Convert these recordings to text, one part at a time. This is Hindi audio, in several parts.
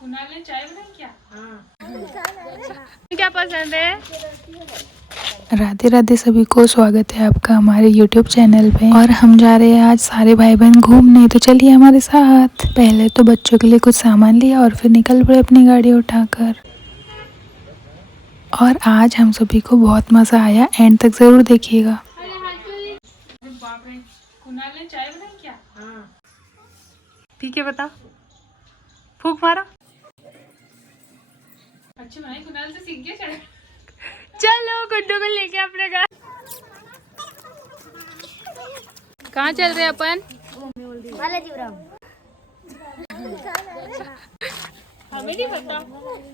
कुणाल ने चाय बनाई क्या? क्या पसंद है? राधे राधे सभी को स्वागत है आपका हमारे YouTube चैनल पे। और हम जा रहे हैं आज सारे भाई बहन घूमने, तो चलिए हमारे साथ। पहले तो बच्चों के लिए कुछ सामान लिया और फिर निकल पड़े अपनी गाड़ी उठाकर। और आज हम सभी को बहुत मज़ा आया, एंड तक ज़रूर देखिएगा। बाप रे, कुणाल ने चाय बनाई क्या? ठीक है, बता। फूक मारा। अच्छी बनाई, कुणाल से सीख गया चाय। चलो गुड्डू को लेके अपने घर। कहाँ चल रहे अपन? हमें नहीं पता,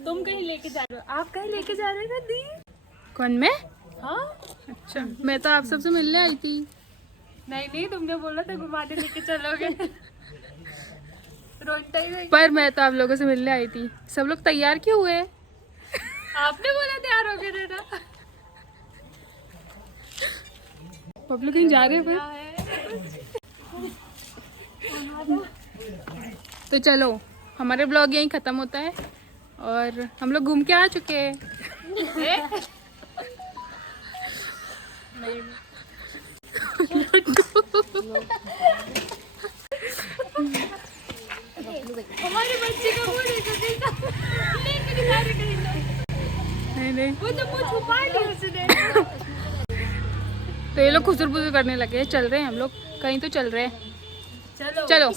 तुम कहीं लेके जा रहे हो। आप कहीं लेके जा रहे हो दी? कौन मैं? हाँ, अच्छा। मैं तो आप सबसे मिलने आई थी। नहीं, तुमने बोला था घुमाने लेके चलोगे। रोता ही नहीं। पर मैं तो आप लोगों से मिलने आई थी। सब लोग तैयार क्यों हुए? आपने बोला तैयार हो गए ना। आप लोग कहीं जा रहे हैं? तो चलो, हमारे ब्लॉग यहीं खत्म होता है और हम लोग घूम के आ चुके हैं। हमारे बच्चे का मुंह देखो, नहीं वो तो मुंह छुपा लिया उसने। तो ये लोग खुसर-पुसर करने लगे हैं। चल रहे हैं हम लोग, कहीं तो चल रहे हैं। चलो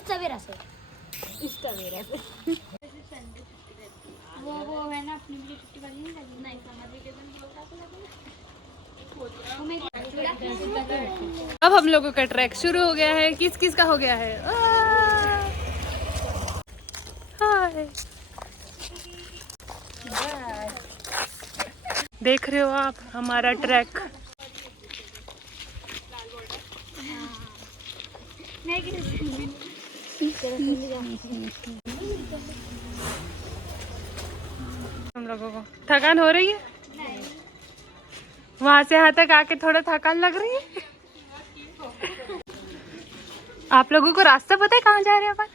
वो है ना अपनी भी छुट्टी वाली नहीं समझ अब हम लोगों का ट्रैक शुरू हो गया है। किस किस का हो गया है? हाय, देख रहे हो आप हमारा ट्रैक। हम लोगों को थकान हो रही है? वहां से यहाँ तक आके थोड़ा थकान लग रही है। आप लोगों को रास्ता पता है कहाँ जा रहे हैं अपन?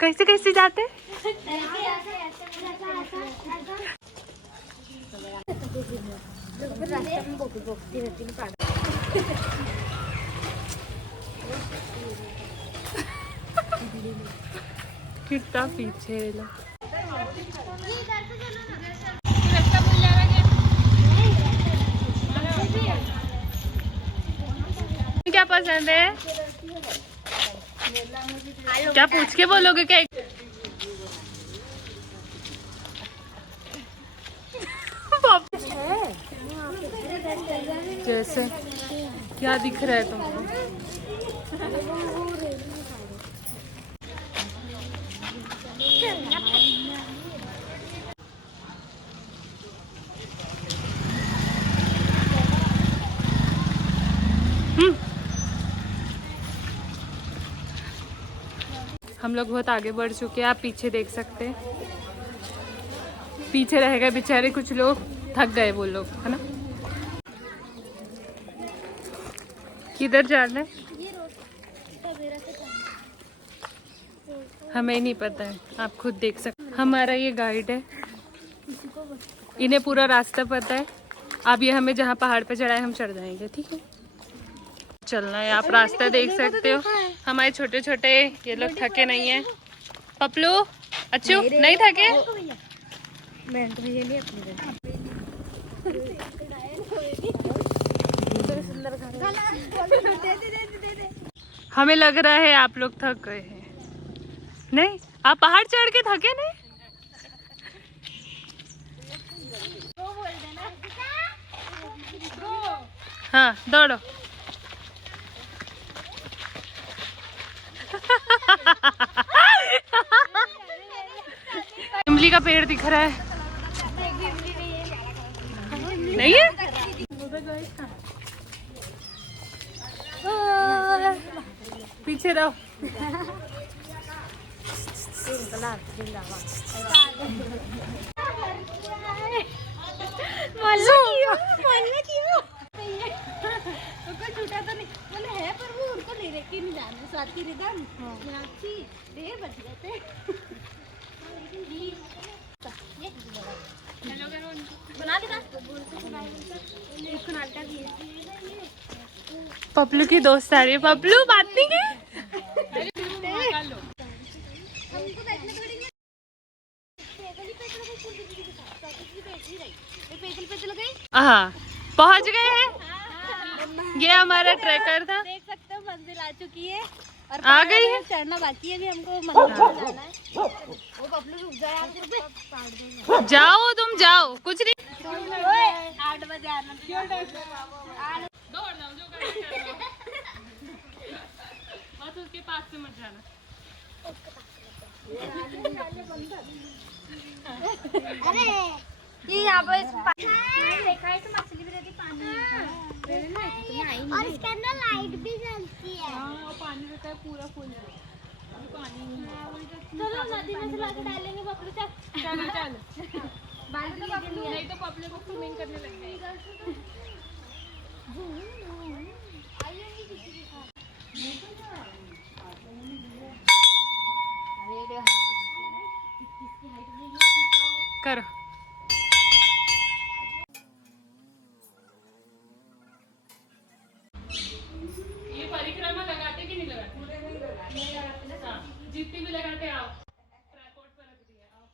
कैसे कैसे जाते? कितना पीछे है लोग। क्या पसंद है? क्या पूछ के बोलोगे क्या? जैसे क्या दिख रहा है तुमको? हम लोग बहुत आगे बढ़ चुके हैं, आप पीछे देख सकते हैं। पीछे रह गए बेचारे कुछ लोग, थक गए वो लोग, है ना। किधर जाना है हमें नहीं पता है, आप खुद देख सकते। हमारा ये गाइड है, इन्हें पूरा रास्ता पता है। अब ये हमें जहाँ पहाड़ पे चढ़ाए हम चढ़ जाएंगे, ठीक है। चलना है, आप रास्ता देख सकते हो। हमारे छोटे छोटे ये लोग थके नहीं है। पपलू, अच्छू नहीं थके? हमें लग रहा है आप लोग थक गए हैं। नहीं, आप पहाड़ चढ़ के थके नहीं? हाँ, दौड़ो। इमली का पेड़ दिख रहा है। नहीं है? पीछे रहो। छूटा तो नहीं बोले है, पर वो उनको ले लेके नहीं जाने। स्वाति रिदम देर बच गए थे। पपलू की दोस्त आ रही है। पपलू बात नहीं की। हमको बैठना थोड़ी ना पैदल पे चल गए। हाँ पहुंच गए हैं। ये हमारा ट्रैकर था। देख सकते हो मंजिल आ चुकी है और आ गई है। चढ़ना बाकी है अभी हमको मंदिर में जाना है। वो पपलू रुक जा यार जाओ तुम जाओ कुछ नहीं। 8 बजे आना। बस उसके पास से मत जाना। अरे ये यहाँ पर देखा है तो मछली भी रहती पानी और इसके अंदर लाइट भी जलती है। पानी रहता है पूरा फुल। चलो नदी में चला के डालेंगे पपलू। चल चलो चल। नहीं तो पपलू को स्विमिंग करने लग जाएगा। करो। ये परिक्रमा लगाते कि नहीं लगाते? हाँ, जितनी भी लगाते आओ। ट्राइपॉड पर रख दिया आओ।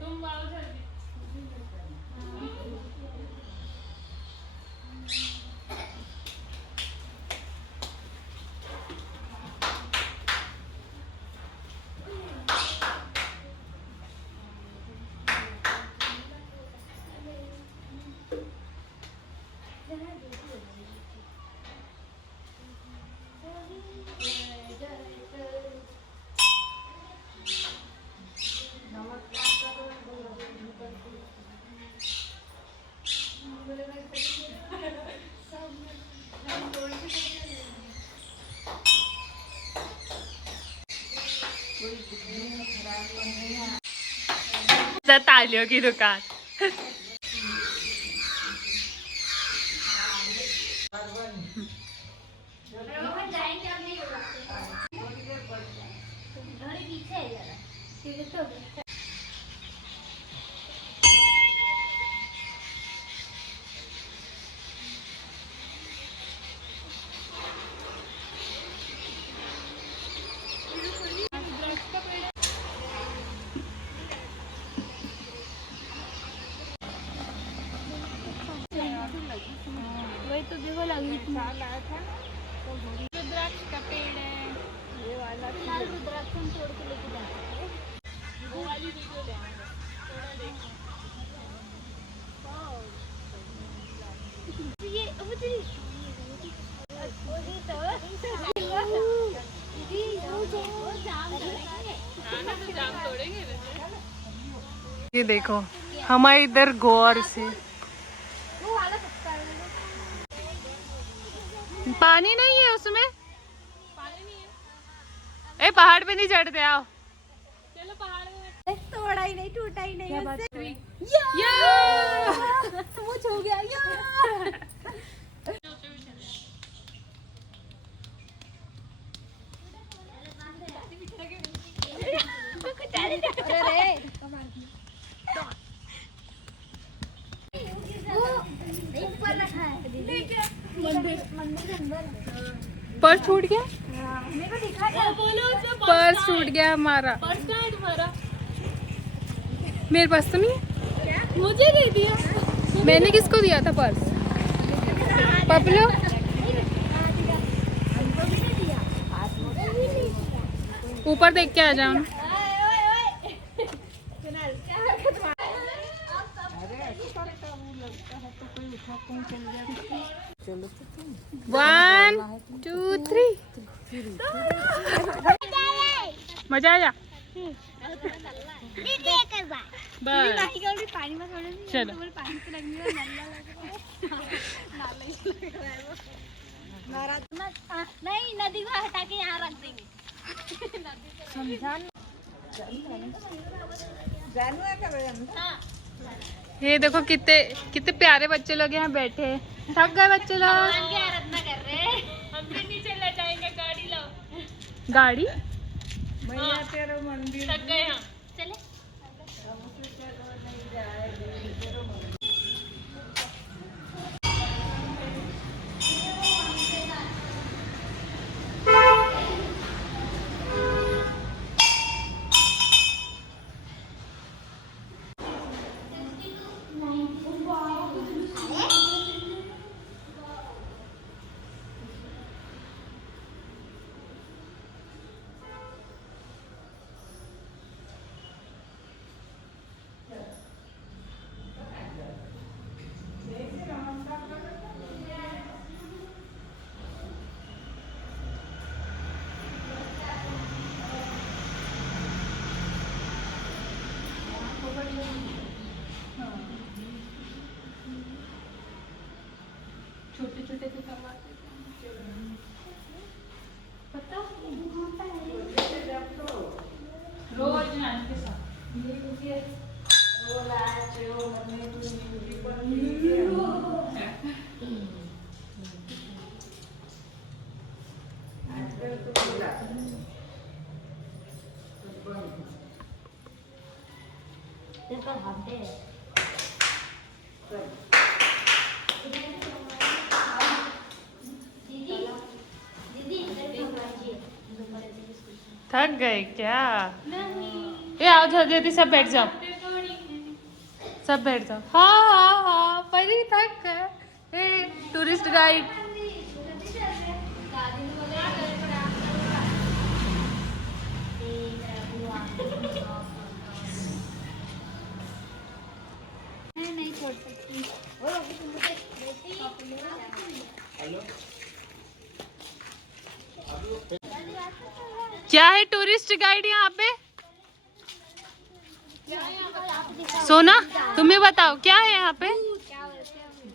तुम आओ जल्दी। तालियों की दुकान। जाएंगे अब नहीं पीछे है जरा। वही तो देखो लगी थी। रुद्राक्ष का पेड़ है ये वाला। फिलहाल रुद्राक्ष हम तोड़ के लेके जाते हैं। वो वाली वीडियो ले आएंगे। थोड़ा देखो। ये जाम तोड़ेंगे। ये देखो हमारे इधर गौर से पानी नहीं है उसमें। पानी नहीं है। ए पहाड़ पे नहीं चढ़ते आओ। चलो पहाड़ में। तोड़ा ही नहीं टूटा ही नहीं उससे। वो छू गया ऊपर रखा है मंदिर के अंदर। पर्स छूट गया। मेरे को दिखा था। पर्स छूट गया हमारा। पर्स कहाँ है तुम्हारा? मेरे पास तो नहीं है। मुझे दे दिया। मैंने किसको दिया था पर्स? पपलू। ऊपर देख के आ जाओ ना। 1 2 3 मजा आया। बस पानी में थोड़े चलो। पानी तो लगने नहीं नदी को हटा के यहाँ रख देंगे। ये देखो कितने कितने प्यारे बच्चे लोग यहाँ बैठे हैं। थक गए बच्चे लोग। आराधना कर रहे हैं। हम भी नीचे ले जाएंगे। गाड़ी लाओ। गाड़ी थक गए हम। चले थक गए क्या? ये आओ जल्दी सब बैठ जाओ, सब बैठ जाओ। हाँ हाँ हाँ, परी थक गए। टूरिस्ट गाइड नहीं छोड़ सकती। क्या है टूरिस्ट गाइड यहाँ पे? सोना तुम्हें बताओ क्या है यहाँ पे?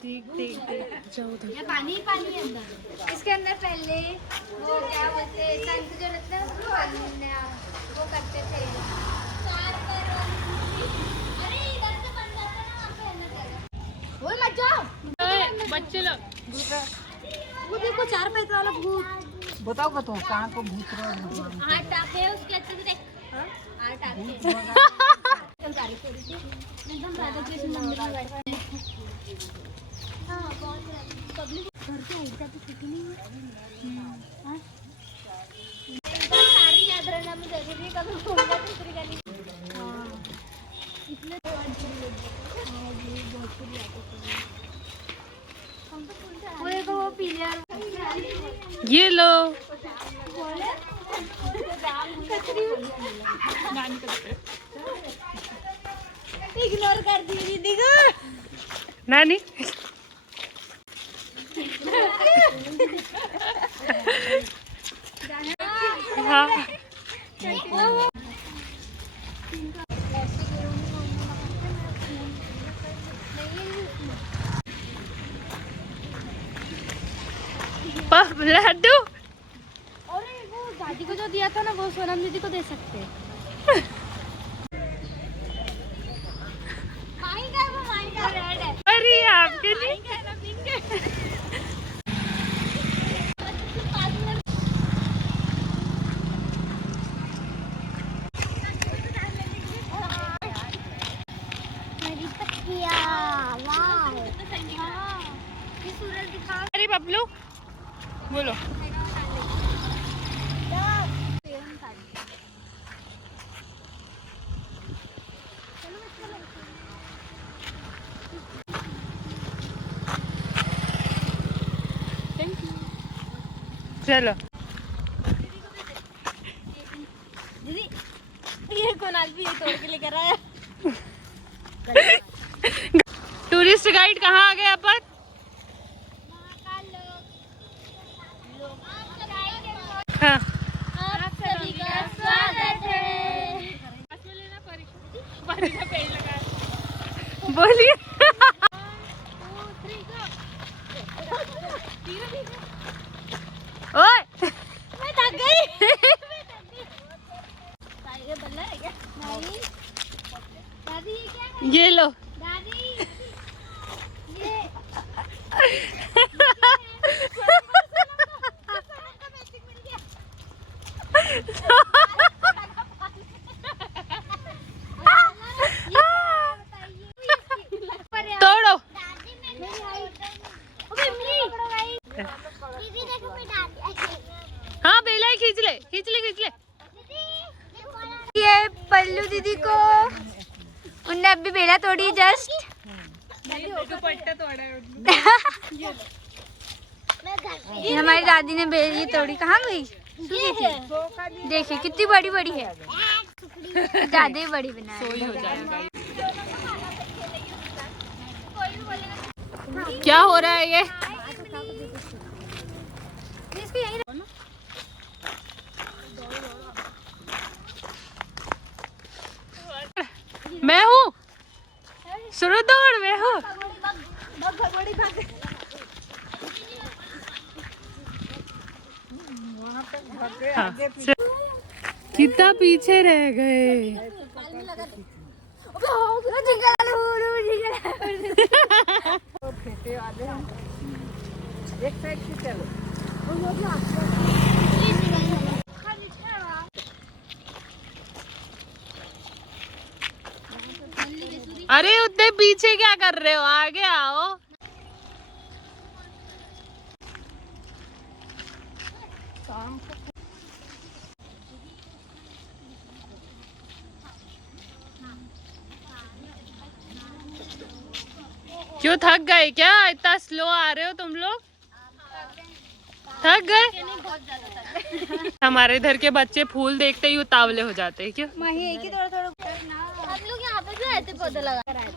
देख देख देख जाओ उधर। पानी ही पानी है अंदर। इसके अंदर पहले वो क्या बोलते हैं, संत जो रहते हैं वो करते थे। अरे इधर से बन जाता है ना, वहाँ पे अंदर जाएगा। वो मत जाओ बच्चे लोग। वो देखो 4 पैर वाला भूत। बताओ कहाँ को भूत रहा हाथ टाके उसके अच्छे से देख। हाथ टाके एकदम राधा कृष्ण मंदिर में बैठे हैं। हाँ बहुत पब्लिक घर के उल्टा तो छुट्टी नहीं है। सारी याद रहना में जरूरी है, कभी घूमना दूसरी गली। हाँ इसलिए वो देखो वो पीले ये लो। इग्नोर कर दी दीदी को। नानी हाँ लड्डू। अरे वो दादी को जो दिया था ना, वो सोनम दीदी को दे सकते हैं। अरे आपके लिए अरे बबलू बोलो। चलो दीदी ये कोनाल भी ये तोड़ के लेकर आया। टूरिस्ट गाइड कहाँ आ गए अपन? हाँ आप सभी का स्वागत है। बोलिए। ओए मैं थक गई। ये बल्ला है क्या? नहीं दादी ये क्या है? ये लो। दादी ये दीदी देखो मैं डाल दिया। हाँ बेला ही खींच ले खींच ले खींच ले। ये पल्लू दीदी को उनने अभी बेला तोड़ी जस्ट। दुपट्टा तोड़ा है। हमारी दादी ने बेली तोड़ी। कहाँ गई? देखिए कितनी बड़ी बड़ी है। ज्यादा ही बड़ी बना है। सोई हो जाएगा। क्या हो रहा है ये? मैं हूँ शुरू दौड़ में हूँ। हाँ, कितना पीछे रह गए। एक साइड से चलो। अरे उतने पीछे क्या कर रहे हो? आगे आओ। क्यों थक गए क्या? इतना स्लो आ रहे हो तुम लोग? थक गए? हमारे इधर के बच्चे फूल देखते ही उतावले हो जाते हैं। क्यों? हम लोग यहाँ पे भी ऐसे पौधे लगा रहे हैं।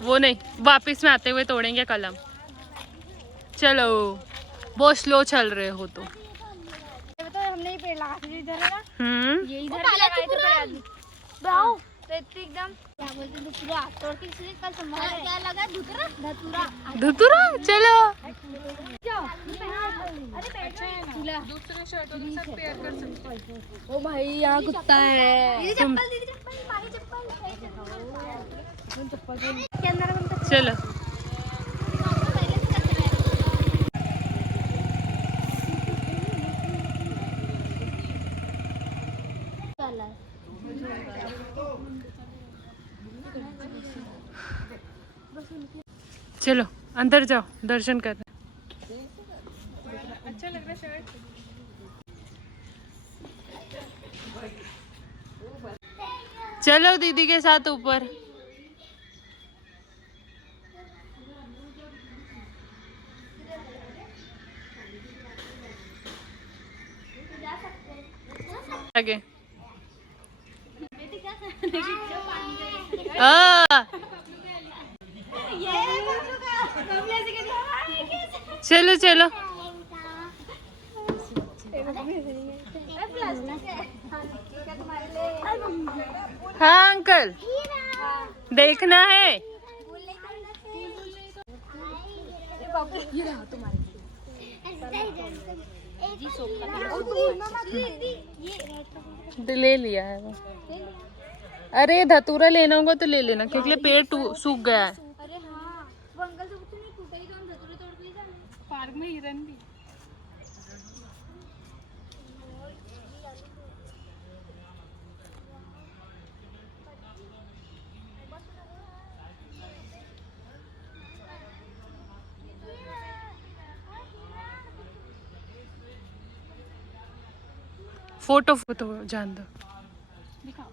वो नहीं, वापस में आते हुए तोड़ेंगे कलम। चलो बहुत स्लो चल रहे हो तो। हमने ये पेड़ लगा दिया इधर है ना। ये इधर लगाए थे पहले ब्राउ तो एकदम क्या बोलते हैं धतूरा तोड़ के इसलिए कल संभाल क्या लगा धतूरा धतूरा धतूरा। चलो दूसरे शर्ट के साथ पेयर कर सकते हो। ओ भाई यहाँ कुत्ता है। दीदी चप्पल मारी चप्पल के अंदर हम चलो चलो अंदर जाओ दर्शन करने। अच्छा लग रहा है शर्ट। चलो दीदी के साथ ऊपर। आगे चलो चलो। हाँ अंकल देखना है। ले लिया है वो। अरे धतूरा लेना होगा तो ले लेना क्योंकि पेड़ सूख गया है। अरे हाँ वो अंकल से कुछ नहीं टूटा ही तो हम धतूरे तोड़ के जाएंगे। पार्क में हिरन भी। फोटो फोटो जान दो। दिखाओ।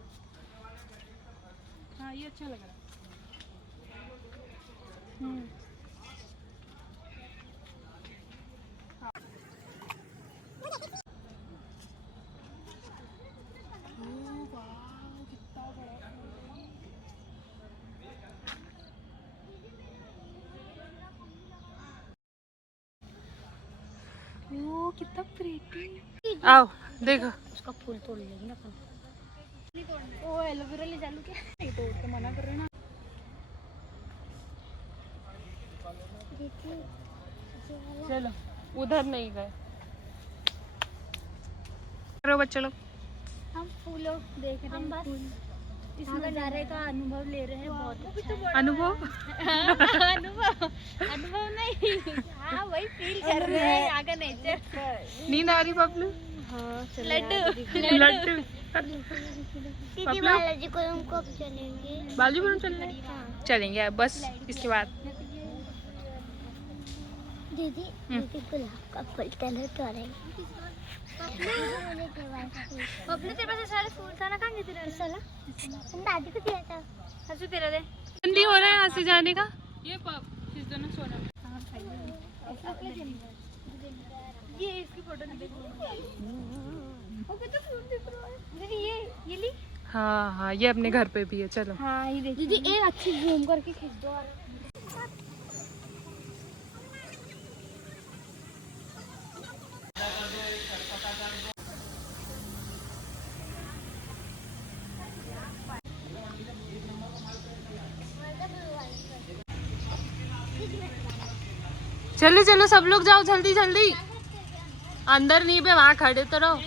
हाँ ये अच्छा लग रहा है। ओ कितना प्रीटी। आओ देखो। उसका फूल तोड़ लेंगे ना अपन। ओ एलोवेरा ले जालू क्या? नहीं तोड़ के मना कर रहे ना। चलो उधर नहीं गए। करो बच्चे लोग। हम फूलों देख रहे हैं। फूल इस नज़ारे का अनुभव ले रहे हैं। बहुत अच्छा अनुभव। अनुभव नहीं। हाँ वही फील कर रहे हैं यहाँ का नेचर। नींद आ रही बबलू? लड्डू लड्डू। दीदी बालाजी को हम कब चलेंगे? बाजू में चलेंगे। चलेंगे अब बस इसके बाद। दीदी दीदी गुलाब का फूल कलर तो आ रहा है। अपने तेरे पास सारे फूल था ना, कहाँ गए तेरे साला? दादी को दिया था। हंसू तेरा दे। जल्दी हो रहा है यहाँ से जाने का। ये किस दोनों सोना ये इसकी फोटो नहीं देखो। ओके तो फूल दिख रहा है दीदी। ये ली। हाँ हाँ, ये अपने घर पे भी है। चलो हाँ ये देखिए दीदी, एक अच्छी घूम करके खींच दो। चलो चलो सब लोग जाओ जल्दी जल्दी। अंदर नहीं पे वहाँ खड़े तो रहो।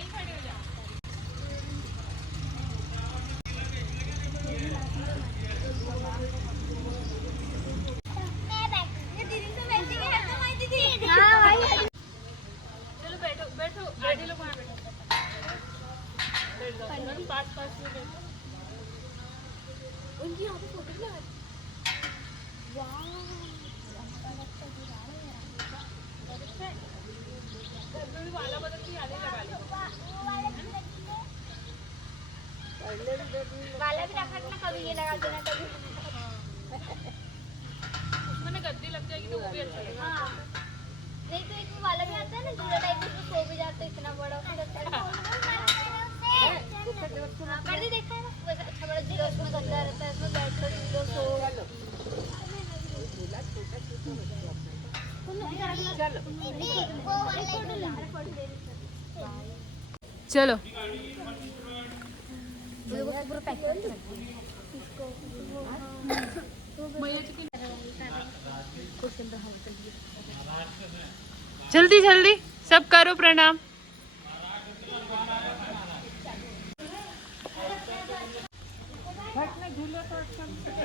चलो बैठो बैठो, आधे लोग वहाँ बैठो। पास पास में बैठो। उनकी यहाँ पे फोटो लगा। वाला भी रखा ना, कभी ये लगा देना, कभी उसमें गद्दी लग जाएगी तो वो भी अच्छा लगेगा। हाँ। नहीं तो एक वाला भी आता है ना, झूला टाइप, उसमें सो भी जाता है, इतना बड़ा कर दी देखा है ना, वैसा अच्छा बड़ा झूला उसमें गद्दा रहता है, उसमें बैठ कर झूलो सो। चलो पूरा पैक करके रख जल्दी जल्दी सब करो प्रणाम।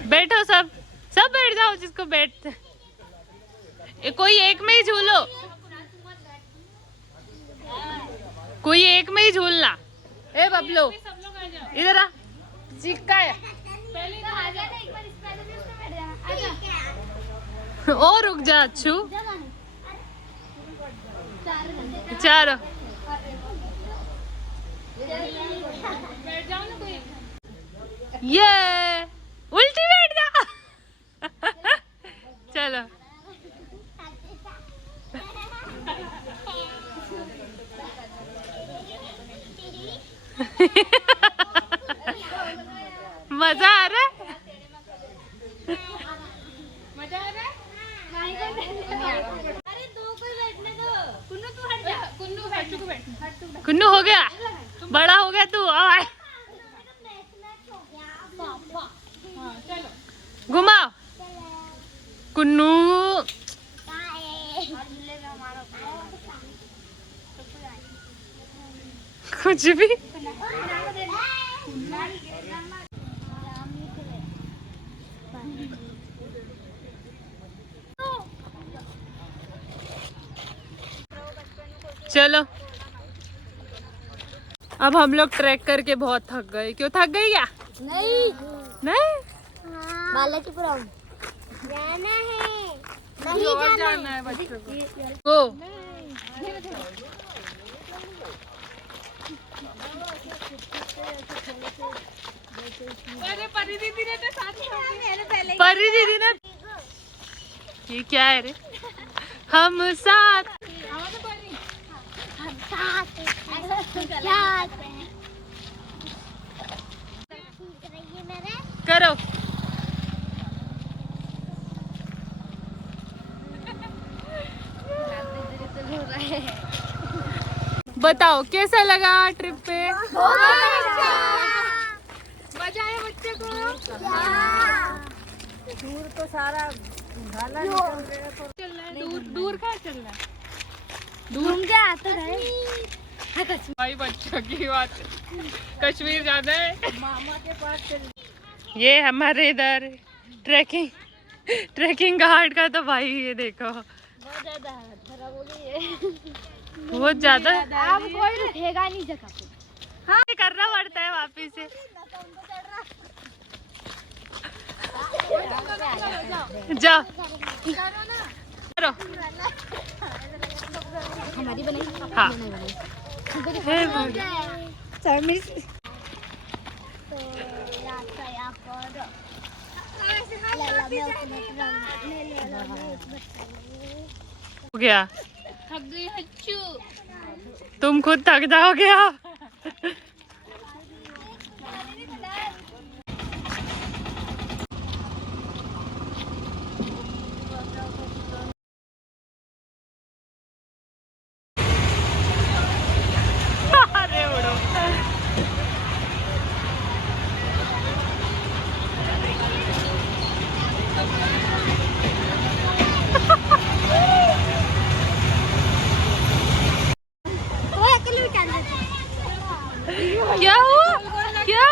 बैठो सब सब बैठ जाओ, जिसको बैठ कोई एक में ही झूलो, कोई एक में ही झूलना। ए बबलो इधर आ, चिक्का है। ओ रुक जा अच्छू, चारो ये उल्टी बैठ जा। चलो मजा आ रहा है। मजा आ रहा है। अरे दो कोई बैठने दो। कुन्नू तू हट जा। कुन्नू बैठ, कुन्नू हो गया, बड़ा हो गया तू। और घुमाओ कुन्नू। कुछ भी चलो। अब हम लोग ट्रैक करके बहुत थक गए। क्यों थक गई क्या? नहीं नहीं बालाजीपुरम जाना है। नहीं और जाना है बच्चों को। अरे परी दीदी ने तो साथ में, परी दीदी ने ये क्या है रे, हम साथ करो। बताओ कैसा लगा ट्रिप पे? मजा आया बच्चे को? दूर तो सारा भाला निकल गया। चलना है दूर, दूर कहाँ चलना है? घूम के आता है। भाई बच्चों की बात, कश्मीर जाना है। मामा के पास चल। ये हमारे इधर ट्रैकिंग घाट का तो भाई ये देखो बहुत ज्यादा हालत खराब हो गई है। बहुत ज्यादा अब कोई रुकेगा नहीं जगह पे। हाँ करना पड़ता है वापिस से। जाओ करो। हमारी बनाई हाँ। नहीं बनाई हे भगवान। तो रास्ता यहाँ पर लैला में उसमें हो गया, थक गई हच्चू। तुम खुद थक जाओगे आप। अरे उड़ो। वो अकेले उठाने देते। क्या हुआ, क्या